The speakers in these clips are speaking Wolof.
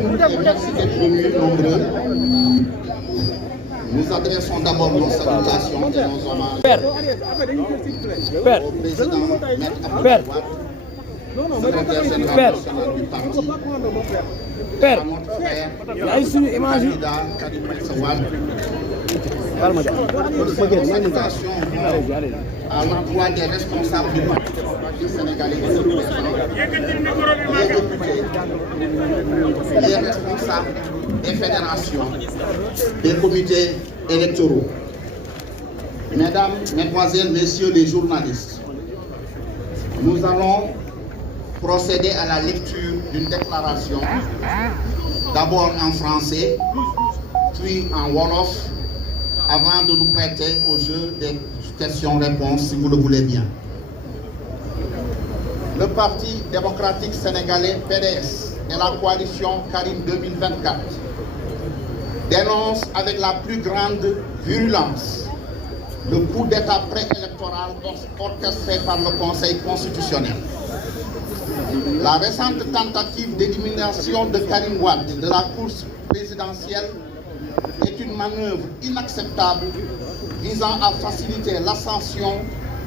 et merci d'être venus nombreux. Nous adressons d'abord nos salutations et nos hommages au président Maître Abdoulaye Wade, secrétaire général national du parti, à notre frère, candidat Karim Meïssa Wade. Nos salutations à l'endroit des responsables du Parti sénégalais et de les députés, les responsables des fédérations, des comités électoraux. Mesdames, Mesdemoiselles, Messieurs les journalistes, nous allons procéder à la lecture d'une déclaration, d'abord en français, puis en wolof, avant de nous prêter au jeu des questions-réponses, si vous le voulez bien. Le Parti démocratique sénégalais, PDS, et la coalition Karim 2024 dénoncent avec la plus grande virulence le coup d'État préélectoral orchestré par le Conseil constitutionnel. La récente tentative d'élimination de Karim Wade de la course présidentielle est une manœuvre inacceptable visant à faciliter l'ascension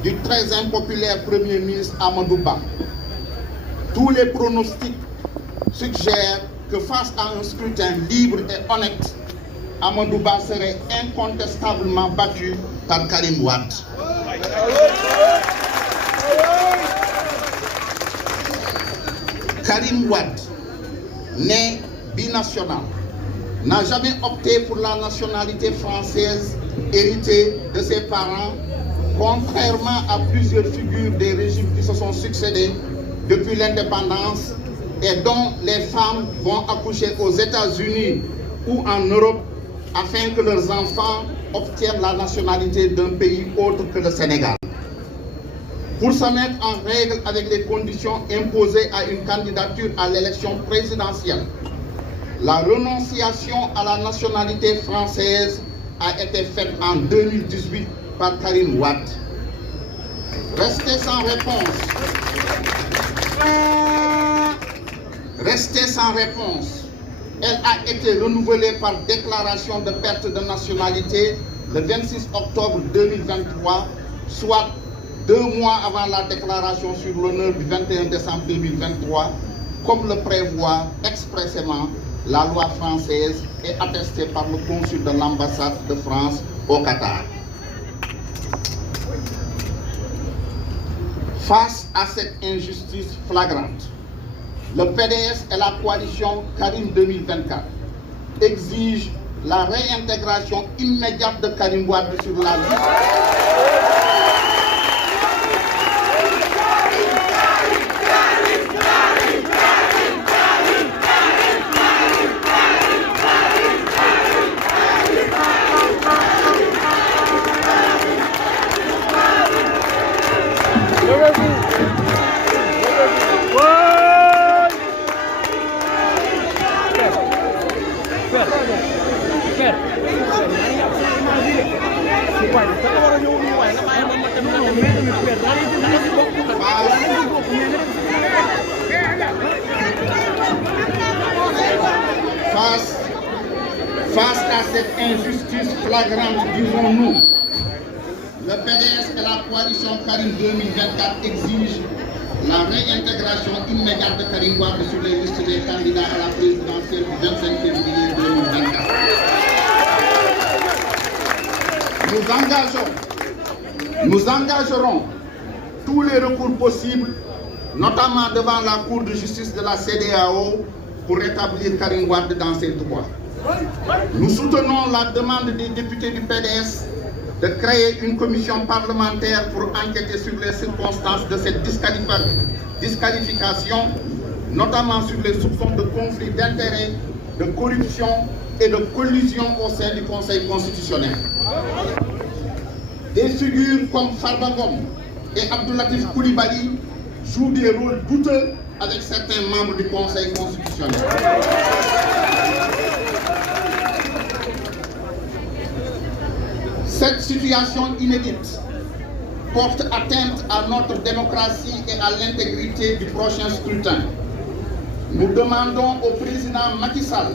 du très impopulaire Premier ministre Amadou Ba. Tous les pronostics suggèrent que face à un scrutin libre et honnête, Amadou Ba serait incontestablement battu par Karim Wade. Karim Wade, né binational, n'a jamais opté pour la nationalité française héritée de ses parents, contrairement à plusieurs figures des régimes qui se sont succédés depuis l'indépendance et dont les femmes vont accoucher aux États-Unis ou en Europe afin que leurs enfants obtiennent la nationalité d'un pays autre que le Sénégal. Pour se mettre en règle avec les conditions imposées à une candidature à l'élection présidentielle, la renonciation à la nationalité française a été faite en 2018 par Karim Wade. Restée sans réponse. Restée sans réponse, elle a été renouvelée par déclaration de perte de nationalité le 26 octobre 2023, soit 2 mois avant la déclaration sur l'honneur du 21 décembre 2023, comme le prévoit expressément la loi française et attestée par le consul de l'ambassade de France au Qatar. Face à cette injustice flagrante, le PDS et la coalition Karim 2024 exigent la réintégration immédiate de Karim Wade sur la liste. Face à cette injustice flagrante, disons-nous, le PDS et la coalition Karim 2024 exigent la réintégration immédiate de Karim Wade sur les listes des candidats à la présidentielle du 25 février 2024. Nous engagerons tous les recours possibles, notamment devant la Cour de justice de la CEDEAO, pour rétablir Karim Wade dans ses droits. Nous soutenons la demande des députés du PDS de créer une commission parlementaire pour enquêter sur les circonstances de cette disqualification, notamment sur les soupçons de conflit d'intérêts, de corruption et de collusion au sein du Conseil constitutionnel. Des figures comme Farba Ngom et Abdoulatif Coulibaly jouent des rôles douteux avec certains membres du Conseil constitutionnel. Cette situation inédite porte atteinte à notre démocratie et à l'intégrité du prochain scrutin. nous demandons au président Macky Sall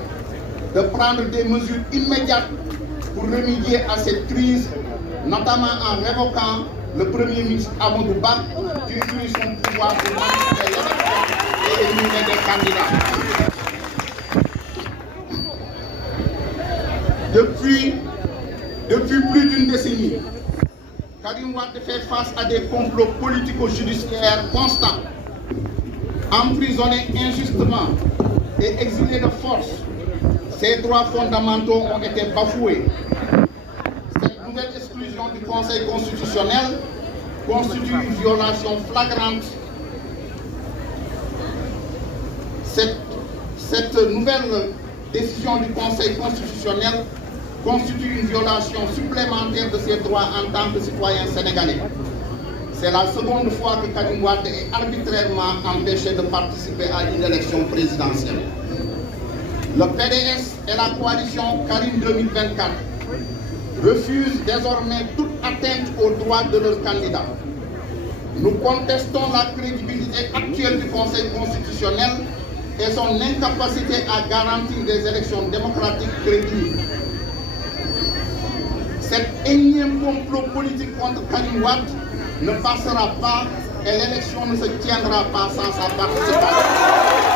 de prendre des mesures immédiates pour remédier à cette crise, notamment en révoquant le Premier ministre Amadou Ba qui utilise son pouvoir pour manipuler l'élection et éliminer des candidats. Depuis plus d'une décennie, Karim Wade fait face à des complots politico-judiciaires constants. Emprisonné injustement et exilé de force, ses droits fondamentaux ont été bafoués. Cette nouvelle exclusion du Conseil constitutionnel constitue une violation flagrante. Cette nouvelle décision du Conseil constitutionnel constitue une violation supplémentaire de ses droits en tant que citoyen sénégalais. C'est la seconde fois que Karim Wade est arbitrairement empêché de participer à une élection présidentielle. Le PDS et la coalition Karim 2024 refusent désormais toute atteinte aux droits de leurs candidats. Nous contestons la crédibilité actuelle du Conseil constitutionnel et son incapacité à garantir des élections démocratiques crédibles. Cet énième complot politique contre Karim Wade ne passera pas et l'élection ne se tiendra pas sans sa participation.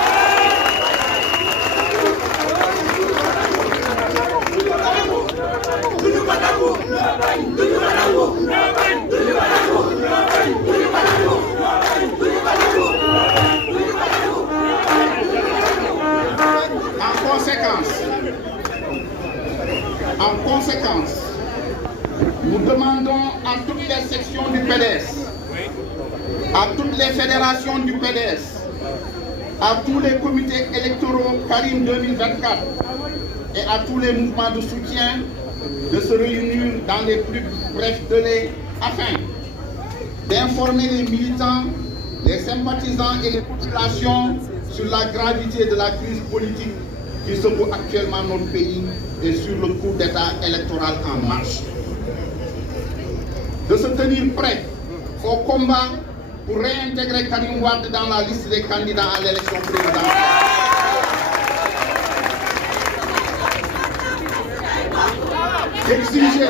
En conséquence, nous demandons à toutes les sections du PDS, à toutes les fédérations du PDS, à tous les comités électoraux Karim 2024 et à tous les mouvements de soutien de se réunir dans les plus brefs délais afin d'informer les militants, les sympathisants et les populations sur la gravité de la crise politique qui secoue actuellement notre pays et sur le coup d'État électoral en marche. De se tenir prêt au combat pour réintégrer Karim Wade dans la liste des candidats à l'élection présidentielle. D'exiger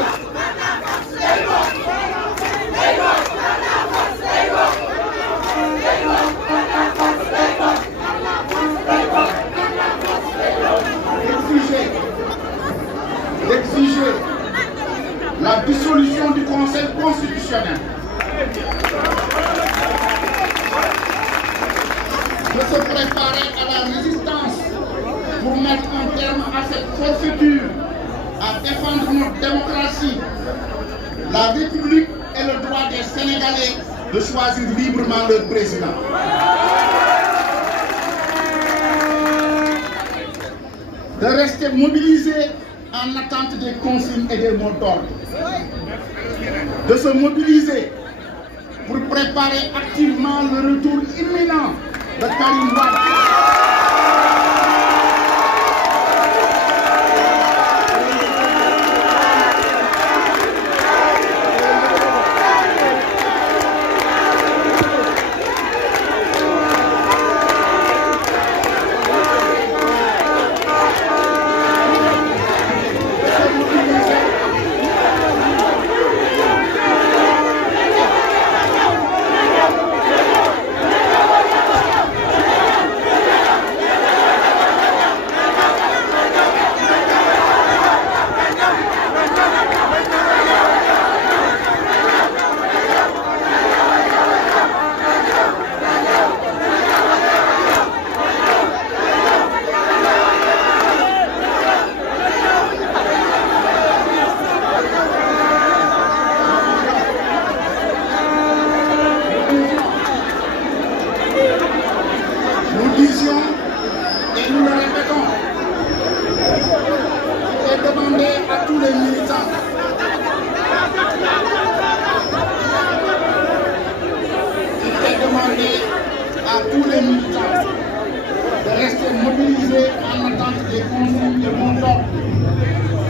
la dissolution du Conseil constitutionnel, de se préparer à la résistance pour mettre un terme à cette forfaiture, à défendre notre démocratie, la République et le droit des Sénégalais de choisir librement leur président. De rester mobilisés en attente des consignes et des mots d'ordre. De se mobiliser pour préparer activement le retour imminent de Karim Wade.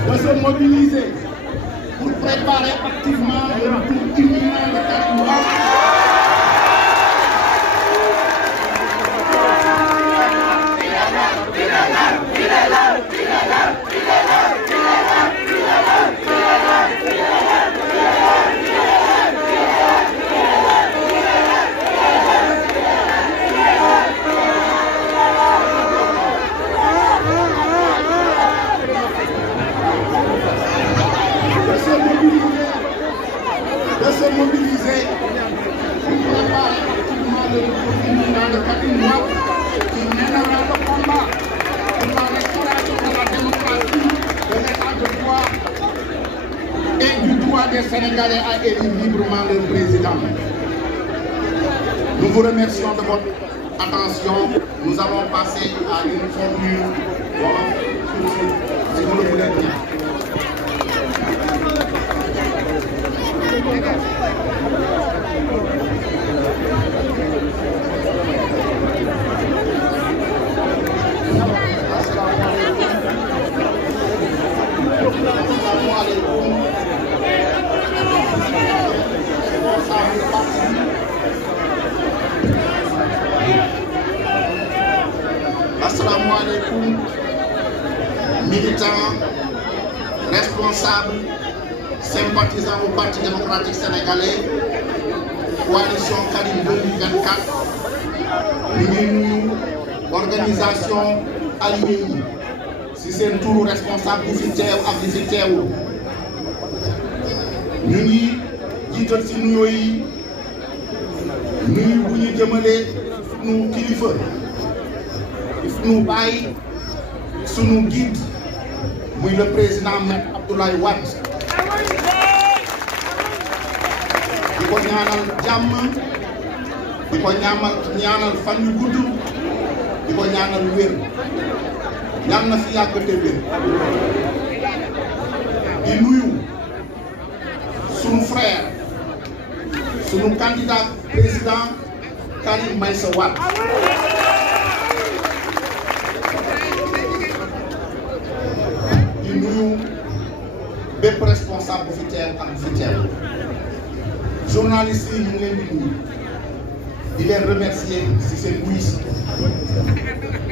De se mobiliser pour préparer activement le retour imminent de Karim Wade peuple sénégalais a élu librement leur président. Nous vous remercions de votre attention. Nous allons passer à une formule si vous le voulez bien. Assalamu alaikum, militants, responsables, sympathisants au Parti démocratique sénégalais, coalition Karim 2024, nous, organisation alliée, si c'est un tour responsable du FITEW ak du FITEW. Nous ngi jiital ci nuyoo yi nuyu bu ñu jëmale sunu kilifa sunu baay sunu guide muy le président Maître Abdoulaye Wade di ko ñaanal jàmm di ko ñaanal fan yu gudd di ko ñaanal wér yàlla na fi yàgg te wér di nuyu sunu frère sunu candidat président Karim Meïssa Wade di nuyu bépp responsable bu fi teew ak bu fi teew journalistes yi ñu ngi leen di nuyu di leen remercier ci seen wuy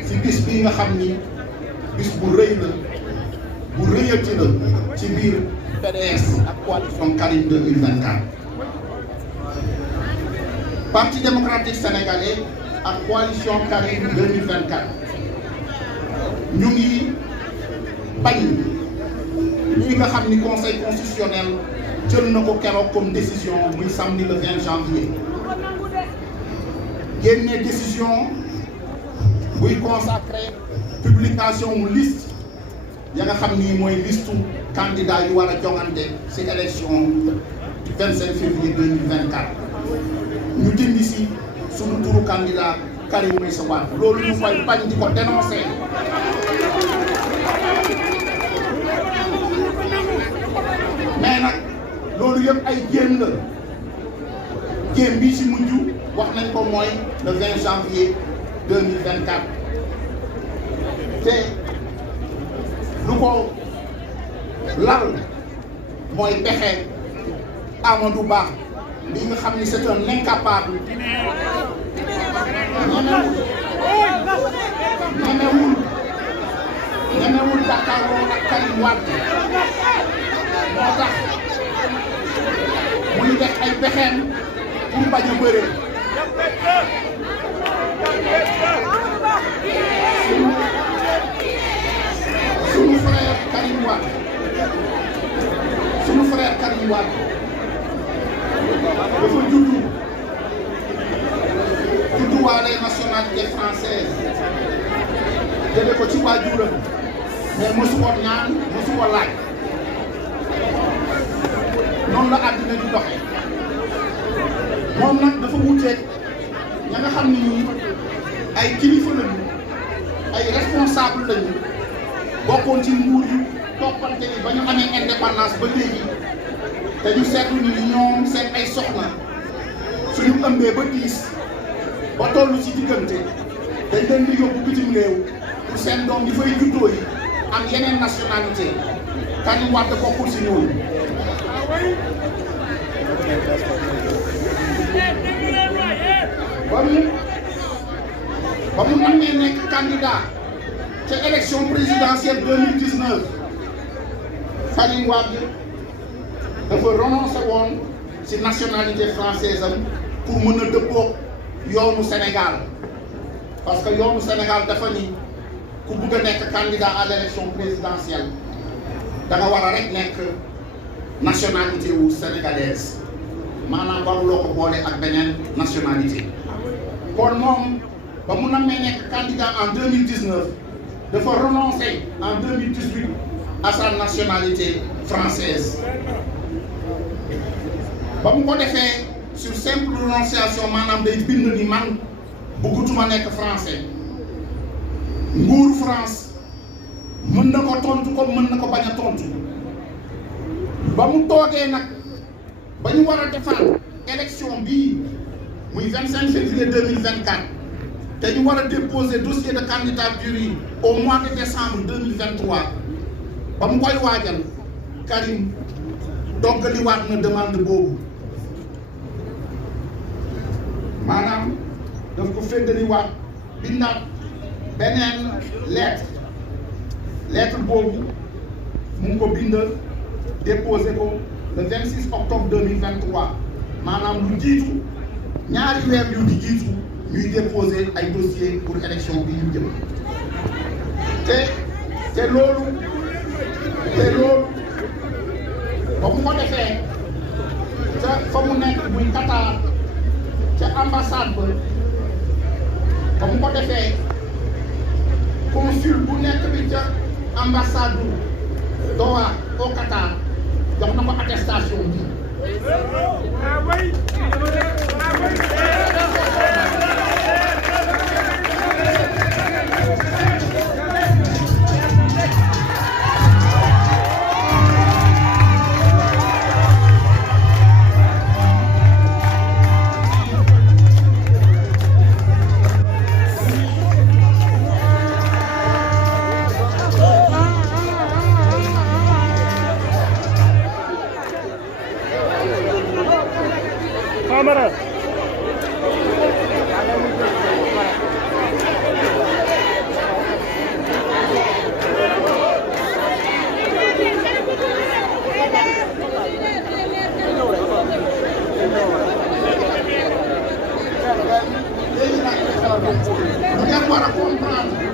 ci bis bi nga xam ni bis bu rëy la bu rëyati la ci biir PDS ak coalition Karim 2024. Parti démocratique sénégalais ak coalition Karim 2024 ñu ngi bañ li nga xam ni conseil constitutionnel jël na ko keroog comme décision muy samedi le 20 janvier génne décision buy consacré publication mu liste ya nga xam ni mooy listu candidat yu war a joŋante ci élection 25 février 2024 ñu dindi ci sunu turu candidat Karim Meïssa Wade loolu ñu koy bañ di ko dénoncer mais nag loolu yëpp ay jéem la jéem bi ci mujj wax nañ ko mooy le 20 janvier 2024 te lu ko lal mooy pexe Amadou Ba bi nga xam ni c'est un incapable ñemewul jàkkaarloo ak Karim Wade moo tax muy def ay pexeem pour bañ a bëree sunu frère Karim Wade dafa judduwaale nationalité française jëlee ko ci waajuram mais mosu ko ñaan mosu ko laaj noonu la àddina di doxee moom nag dafa wuuteeg ña nga xam ni ay kilifa lañu ay responsable lañu bokkoon ci nguur yu toppante ni ba ñu amee indépendance ba léegi te ñu seetlu ni ñoom seen ay soxna suñu ëmbee ba diis ba toll ci diggante dañ leen di yóbbu bitim réew pour seen doom yi fay juddoo yi am yeneen nationalité Karim Wade bokkul ci ñooñu ba mu namee nekk candidat ca élection présidentielle 2019 Karim Wade dafa renoncé woon ci nationalité française am pour mën a dëppoo yoonu Sénégal parce que yoonu Sénégal dafa ni ku bëgg a nekk candidat à l'élection présidentielle da nga war a rek nekk nationalité wu sénégalaise maanaam waruloo ko boole ak beneen nationalité kon moom ba mu namee nekk candidat en 2019 dafa renoncer en 2018 à sa nationalité française ba mu ko defee sur simple prononciation maanaam day bind ni man bëggatuma nekk français nguuru France mën na ko tontu comme mën na ko bañ a tontu ba mu toogee nag ba ñu war a defaat élection bii muy 25 février 2024 te ñu war a déposer dossier de candidature yi au mois de décembre 2023 ba mu koy waajal Karim doggaliwaat na demande boobu maanaam daf ko féddaliwaat bindaat beneen lettre boobu mu ngi ko bind déposé ko le 26 octobre 2023 maanaam lu jiitu ñaari weer yu di jiitu ñuy déposé ay dossier pour élection bi ñu jëm te loolu ba mu ko defee ca fa mu nekk muy Qatar ca ambassade ba mu ko defee consul bu nekk bi ca ambassade Doha au Qatar jox na ko attestation bi Cámara. ngeen war a comprendre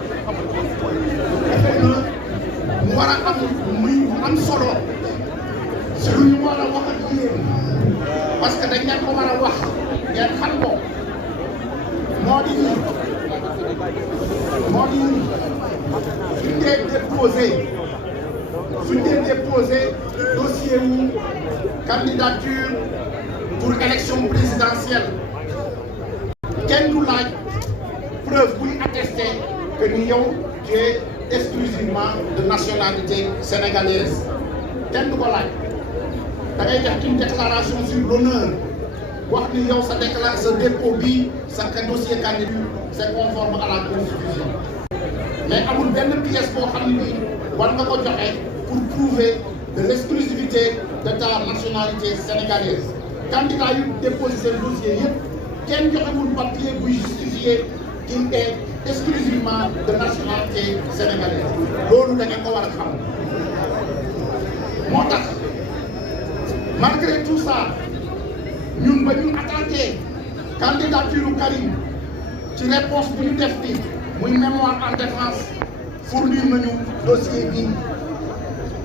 mu war a am muy am solo si lu ñu war a wax ak yéen parce que dañ leen ko war a wax ngeen xam ko moo di suñ dee déposé dossier wu candidature pour élection présidentielle kenn du laaj preuve buy attester que ni yow tu es exclusivement de nationalité sénégalaise kenn du ko laaj da ngay def une déclaration sur l'honneur wax ni yow sa dépôt bi sa dossier candidature c'est conforme à la constitution mais amul benn pièce boo xam ne bii war nga ko joxe pour prouver de l'exclusivité de ta nationalité sénégalaise candidat yu déposé seen dossier yëpp kenn joxewul papier buy justifier qu'il est exclusivement de nationalité sénégalaise loolu da ngeen ko war a xam moo tax malgré tout ça ñun ba ñu attaqué candidature Karim ci réponse bu ñu def bi muy mémoire en défense fournir nañu dossier bi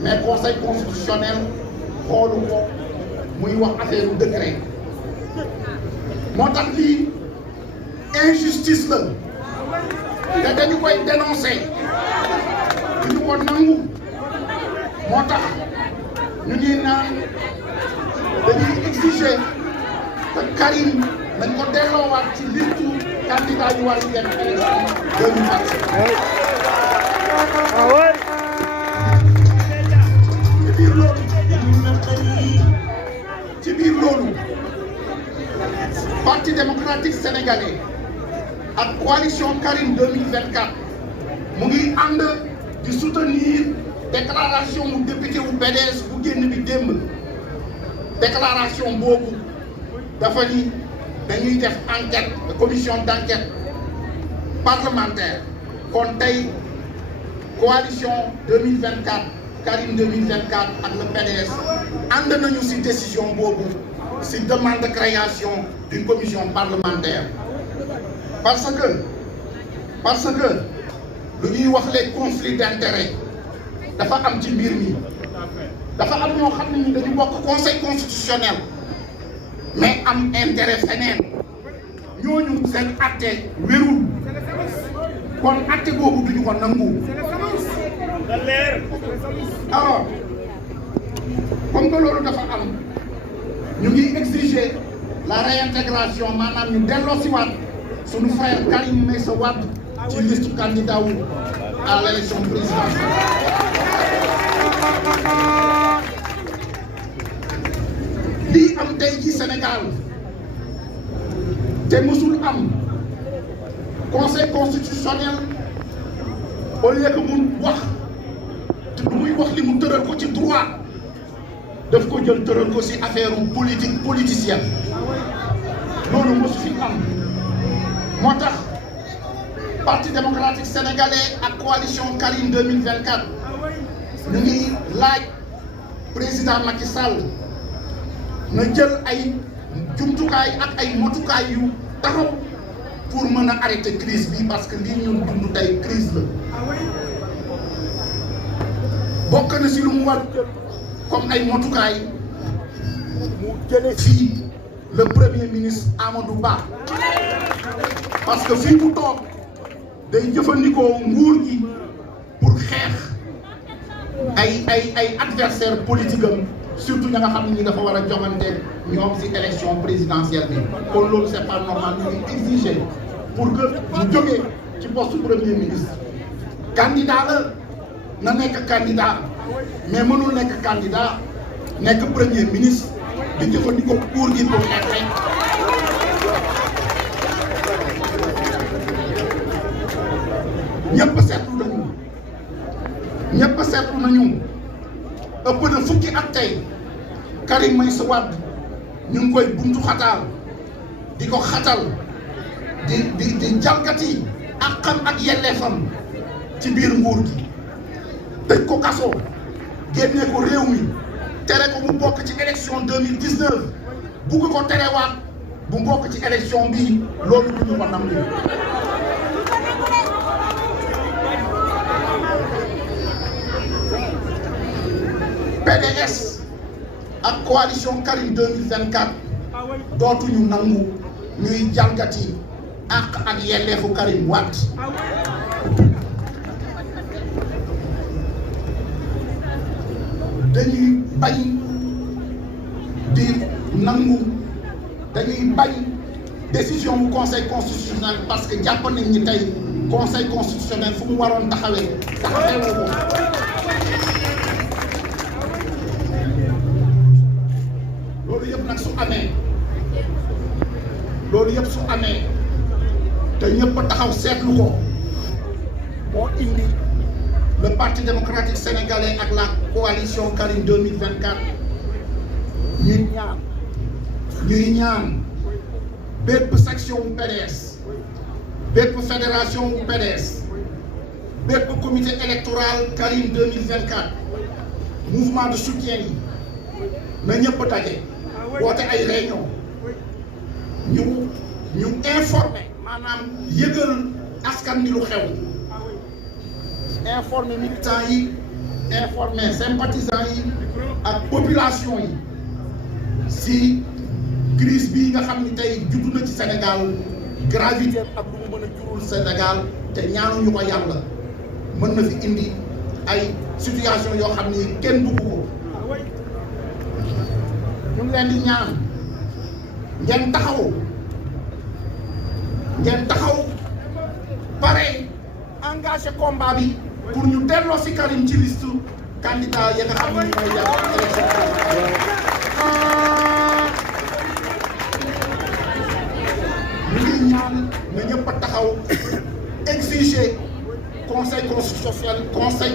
mais conseil constitutionnel xoolu ko muy wax affaire u décret moo tax lii injustice la te dañu koy dénoncer duñu ko nangu moo tax ñu ngi naan dañuy exiger que Karim dañ ko delloowaat ci listu candidat yu war a dem élection 2025. ci biir loolu parti démocratique sénégalais ak coalition Karim 2024 mu ngi ànd di soutenir déclaration mu député wu PDS bu génn bi démb déclaration boobu dafa ni dañuy def enquête commission d'enquête parlementaire kon tey coalition 2024 Karim 2024 ak le PDS ànd nañu ci décision boobu ci demande de création d'une commission parlementaire parce que lu ñuy wax les conflits d'intérêts dafa am ci mbir mi dafa am ñoo xam ne ñu dañu bokk conseil constitutionnel mais am intérêt feneen ñooñu seen atte wérul kon atte boobu duñu ko nangu. alors comme que loolu dafa am ñu ngi exiger la réintégration maanaam ñu delloosiwaat sunu frère Karim Meïssa Wade ci liste candidat wu à l'élection présidentielle. lii am tey ci Sénégal te mësul am conseil constitutionnel au lieu que mu wax te du muy wax li mu tëral ko ci droit daf ko jël tëral ko ci affaire politique politicienne loolu mosu fi am moo tax parti démocratique sénégalais ak coalition Karim 2024 ñu ngi laaj président Macky Sall na jël ay jumtukaay ak ay motukaay yu taxaw pour mën a arrêter crise bi parce que lii ñun dund tey crise la bokk na si lu mu war comme ay motukaay mu jële fii le premier ministre Amadou Ba parce que fii mu toog day jëfandikoo nguur gi pour xeex ay adversaire politique am surtout ña nga xam ni dafa war a joŋante ñoom ci élection présidentielle bi kon loolu c'est pas normal ñu ngi exiger pour que ñu jógee ci poste premier ministre candidat la na nekk candidat mais mënul nekk candidat nekk premier ministre di jëfandikoo nguur gi pour xeex rek ñëpp seetlu nañu ëpp na fukki at tey Karim Meïssa Wade ñu ngi koy buntu xataal di ko xatal di jalgati àqam ak yelleefam ci biir nguur gi tëj ko kaso génne ko réew mi tere ko mu bokk ci élection 2019 bugg ko terewaat bu bokk ci élection bii loolu du ñu ko nangu. PDS ak coalition Karim 2024 dootuñu nangu ñuy jalgati àq ak yelleefu Karim Wade dañuy bañ di nangu dañuy bañ décision bu conseil constitutionnel parce que jàpp nañ ni tey conseil constitutionnel fu mu waroon taxawee ko loolu yëpp nag su amee te ñëpp taxaw seetlu ko moo indi le parti démocratique sénégalais ak la coalition Karim 2024 ñuy ñaan bépp section wu PDS bépp fédération wu PDS bépp comité électoral Karim 2024 mouvement de soutien yi na ñëpp daje woote ay réunion ñu informer maanaam yëgal askan bi lu xew informer militants yi informer sympathisants yi ak population yi si crise bii nga xam ni tey juddu na ci Sénégal gravité ak lu mu mën a jurul Sénégal te ñaanuñu ko yàlla mën na fi indi ay situation yoo xam ni kenn bëggu ko ñu ngi leen di ñaan ngeen taxaw pare engagé combat bi pour ñu delloo si Karim ci liste candidat ya nga xam ne mooy yàq élection ñu ngi ñaan na ñëpp a taxaw exiger conseil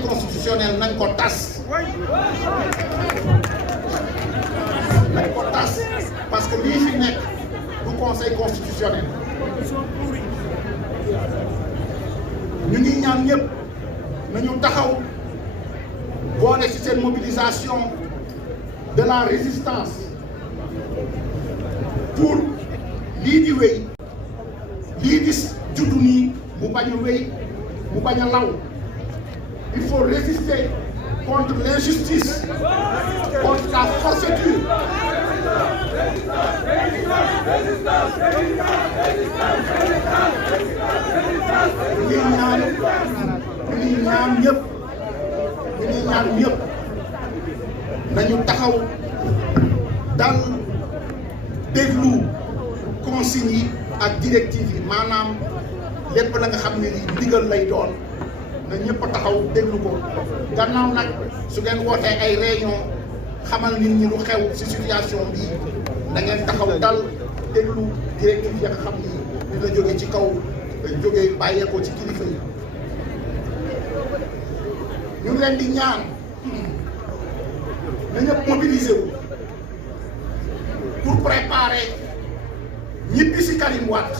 constitutionnel nañ ko tas parce que lii fi nekk du conseil constitutionnel ñu ngi ñaan ñëpp nañu taxaw boole ci seen mobilisation de la résistance pour lii di wéy lii di juddu nii mu bañ a wéy mu bañ a law il faut résister contre l'injustice contre la forfaiture ñu ngi ñaan ñëpp nañu taxaw dal déglu consignes yi ak directives yi maanaam lépp la nga xam ne ni ndigal lay doon na ñëpp a taxaw déglu ko gannaaw nag su ngeen wootee ay réunion xamal nit ñi lu xew ci situation bi da ngeen taxaw dal déglu directives ya nga xam ni dina jóge ci kaw jóge bàyyeekoo ci kilifa yi ñu ngi leen di ñaan na ñëpp mobiliser wu pour préparer ñibbi si Karim Wade.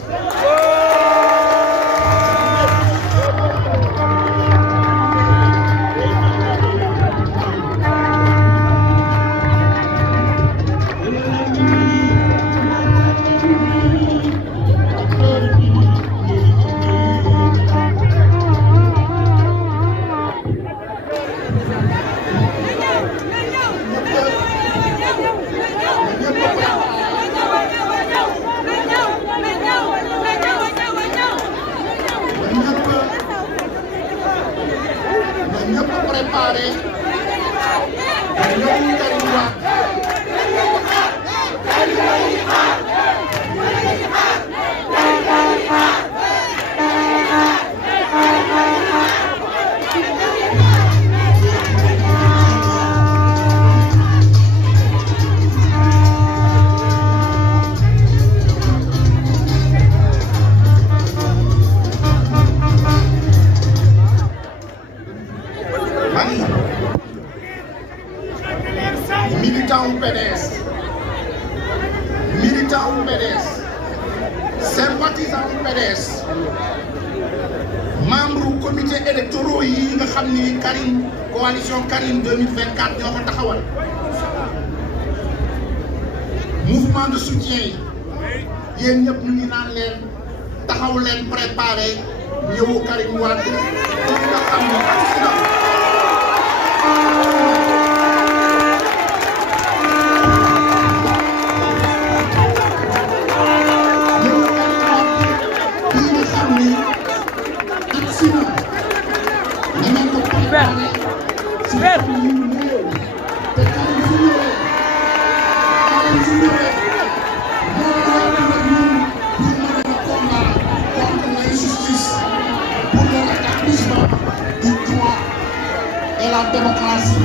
Militant wu PDS sympathisant wu PDS membre comité électoraux yi nga xam ni Karim coalition Karim 2024 ñoo ko taxawal mouvement de soutien yi yéen ñëpp ñu ngi naan leen taxaw leen préparé ñëwu Karim Wade ci nga xam ni accident et la démocratie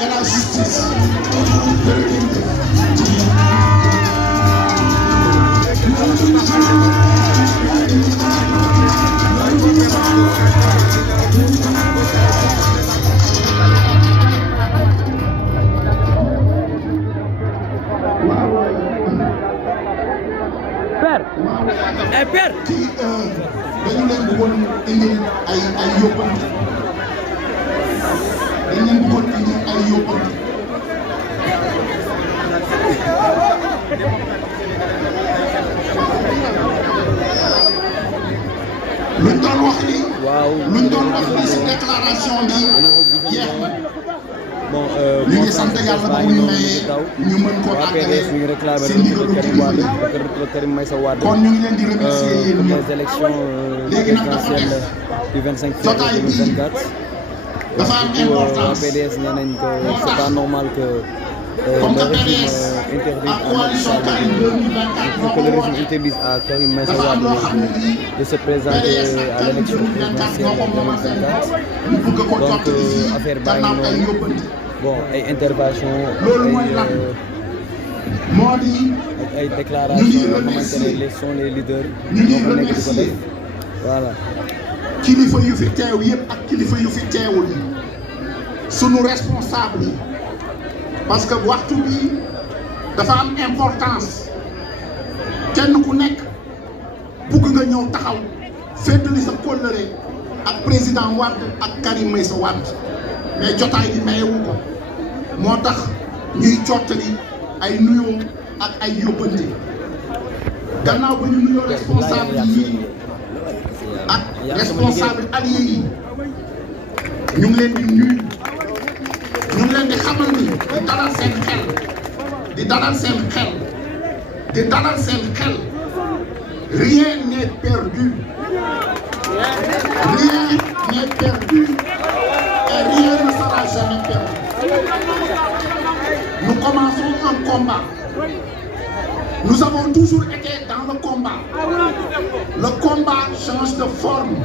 et la justice. Père, père. dañu leen bëggoon indi ay yóbbante dañu leen bëggoon indi ay yóbbante luñ doon wax ni. waaw luñ doon wax ni si déclaration bi jeex na. bon ñu ngi sant yàlla ba mu mayee ñu mën koo àggale si ndigalu kilifa yi Karim Meïssa Wade kon ñu ngi leen di remercier yéen pour ñëpp les élections léegi nag dafa présidentielles def du 25 jotaay février bi 2024. dafa am importance PDS nee nañ que c'est pas normal que comme le que régime PDS interdise ak coalition Karim 2024 pour que le régime interdise à Karim Meïssa dafa am loo xam ne Wade nii de se présenter PDS ak à Karim l'élection 2024 ñoo ko moomal seen bopp 2024. ñu bëgg ko Donc, jottali fii affaire baa ngi gannaaw ay noonu. yóbbante bon ay intervention loolu mooy lan moo di ay ñu déclaration ngi yoo xamante remercier ne les sont les leaders ñu ngi ñoo ko nekk di ko remercier def voilà kilifa yu fi teew yëpp ak kilifa yu fi teewul yi sunu responsable yi parce que waxtu bi dafa am importance kenn ku nekk bugg nga ñëw taxaw féddali sa kóllëre ak président Wade ak Karim Meïssa Wade mais jotaay bi mayewu ko moo tax ñuy jottali ay nuyoo ak ay yóbbante gannaaw ba ñu nuyoo responsable yi ak responsable allié yi ñu ngi leen di nuyu ñu ngi leen di xamal ni di dalal seen xel di dalal seen xel di dalal seen xel rien n'est perdu rien n'est perdu et rien ne sera jamais perdu nous commençons un combat Nous avons toujours été dans le combat. Le combat change de forme.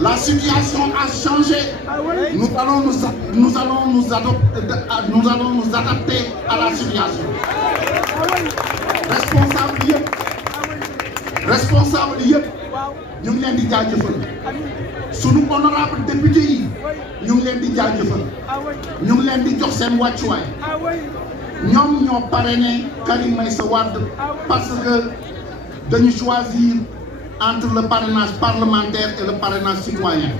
La situation a changé. Nous allons nous adapter à la situation. Responsable yëpp ñu ngi leen di jaajëfal. Sunu honorable député yi ñu ngi leen di jaajëfal. ñu ngi leen di jox seen wàccuwaay. ñoom ñoo parrainé Karim Meïssa Wade parce que dañu choisir entre le parrainage parlementaire et le parrainage citoyen.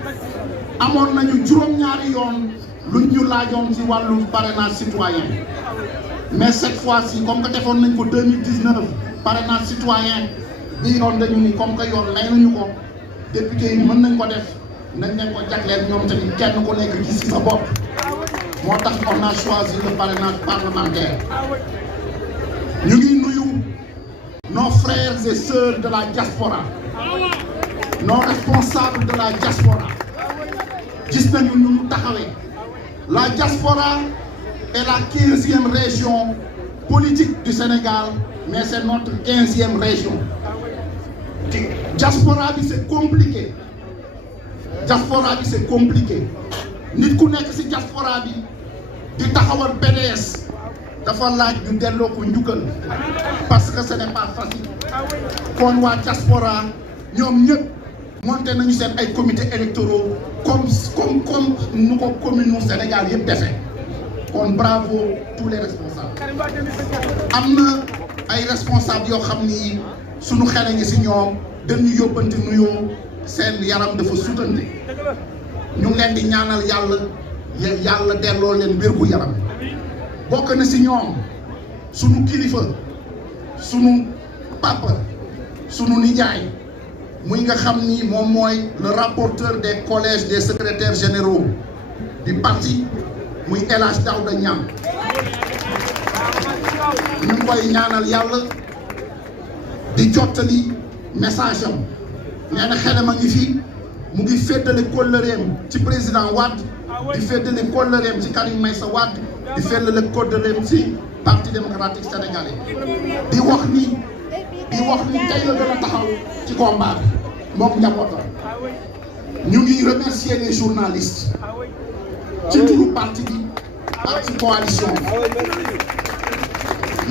amoon nañu juróom-ñaari yoon luñ ñu laajoon ci wàllu parrainage citoyen mais cette fois-ci comme que defoon nañ ko 2019 parrainage citoyen bi yoon dañu ni comme que yoon may nañu ko député yi mën nañ ko def nañ leen ko jagleel ñoom tamit kenn ku nekk gis ci sa bopp. moo tax on a choisi le parrainage parlementaire. ñu ngi nuyu nos frères et sœurs de la diaspora, nos responsables de la diaspora. gis nañu nu mu taxawee. La diaspora est la 15e région politique du Sénégal, mais c'est notre 15e région. Diaspora bi c'est compliqué. Diaspora bi c'est compliqué. nit ku nekk ci diaspora bi di taxawal PDS dafa laaj ñu delloo ko njukkal parce que ce n'est pas facile. kon waa diaspora ñoom ñëpp monté nañu seen ay comités électoraux comme nu ko commune Sénégal yëpp defee. kon bravo tous les responsables. am na ay responsables yoo xam ni sunu xel a ngi ci ñoom dañu yóbbante nuyoo seen yaram dafa sutante. ñu ngi leen di ñaanal yàlla delloo leen wér gu yaram. bokk na ci ñoom sunu kilifa sunu papa sunu nijaay muy nga xam ni moom mooy le rapporteur des collèges des secrétaires généraux du parti muy El Hadj Daouda Niang. ñu ngi koy ñaanal yàlla di jottali message am nee na xelam a ngi fi. mu ngi féddale kóllëreem ci président Wade di féddale kóllëreem ci Karim Meïssa Wade di féddale kóllëreem ci parti démocratique sénégalais di wax ni tey la gën a taxaw ci combat bi moom njabootam. ñu ngi remercier les journalistes ci turu parti bi ak ci coalition bi.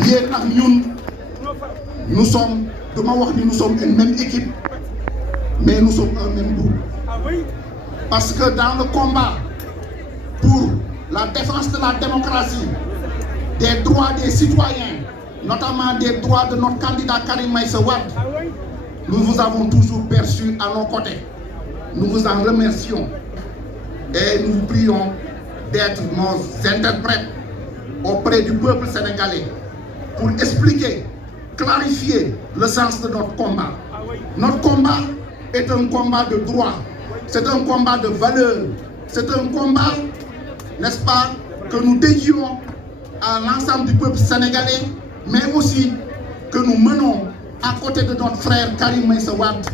yéen nag ñun nous sommes duma wax ni nous sommes une même équipe mais nous sommes un même groupe. Parce que dans le combat pour la défense de la démocratie, des droits des citoyens, notamment des droits de notre candidat Karim Meïssa Wade, nous vous avons toujours perçus à nos côtés. Nous vous en remercions et nous vous prions d'être nos interprètes auprès du peuple sénégalais pour expliquer, clarifier le sens de notre combat. Notre combat est un combat de droit. C'est un combat de valeur. C'est un combat, n'est-ce pas, que nous dédions à l'ensemble du peuple sénégalais, mais aussi que nous menons à côté de notre frère Karim Meïssa Wade,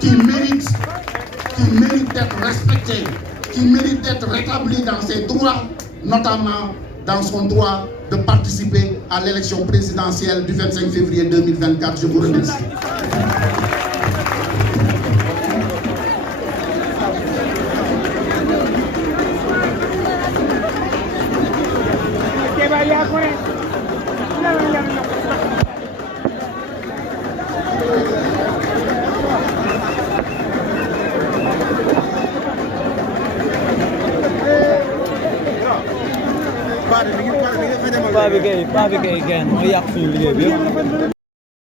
qui mérite d'être respecté, qui mérite d'être rétabli dans ses droits, notamment dans son droit de participer à l'élection présidentielle du 25 février 2024. Je vous remercie. Paa bi kay moo yàq suñu liggéey bi yëpp